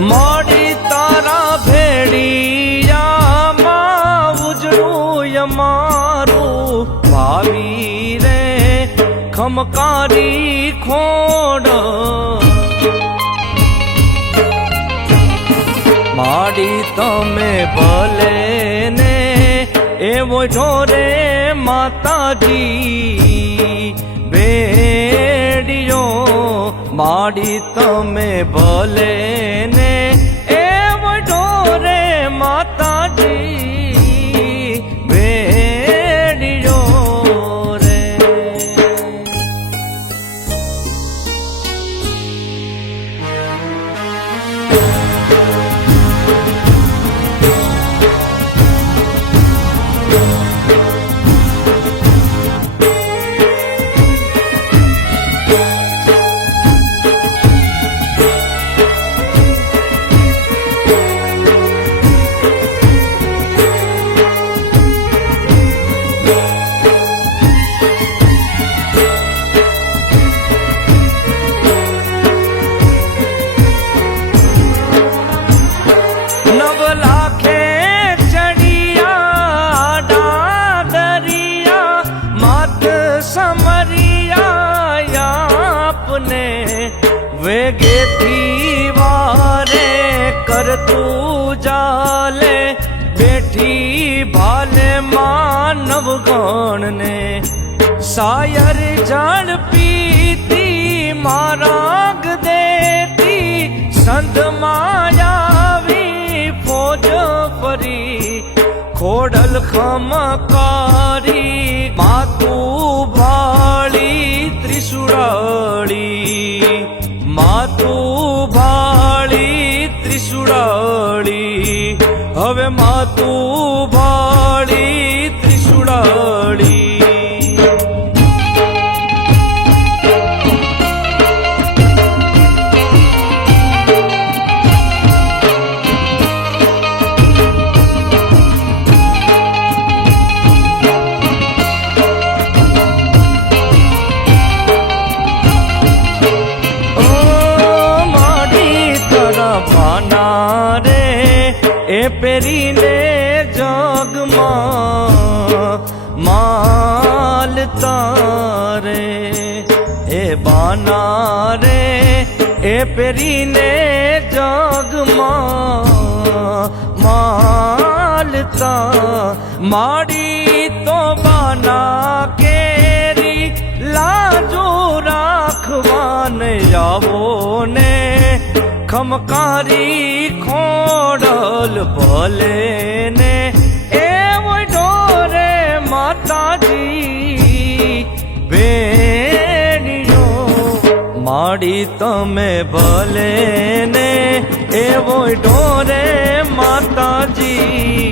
માડી તારા ભેડિયામાં ઉજળું અમારું ભાવી રે ખમકારી ખોડ માડી તમે ભલે ને એવો ઢોરે માતાજી બેડિયો માડી તમે ભલે ને એવો ઢોરે માતાજી બેડિયો રે વેગેથી વારે કરતું જાલે બેઠી ભાલે માનવ ગણને સાયર જળ પીતી મારાગ દેતી સંત માયાવી ફોજ ફરી ખોડલ ખમકારી માતું ભાળી ત્રિશુળાળી માતું ભાળી ત્રિશુળાળી હવે માતું ભાળી ત્રિશુળાળી એ પેરીને જગમાં માલ તારે એ બાના રે એ પેરીને જગમાં માલ તા માડી તો બાના કેરી લાજો રાખવાને આવો ને ખમકારી ખોડલ ભલે ને એવો ઢોરે માતાજી બેડિયો માડી તમે ભલે ને એવો ઢોરે માતાજી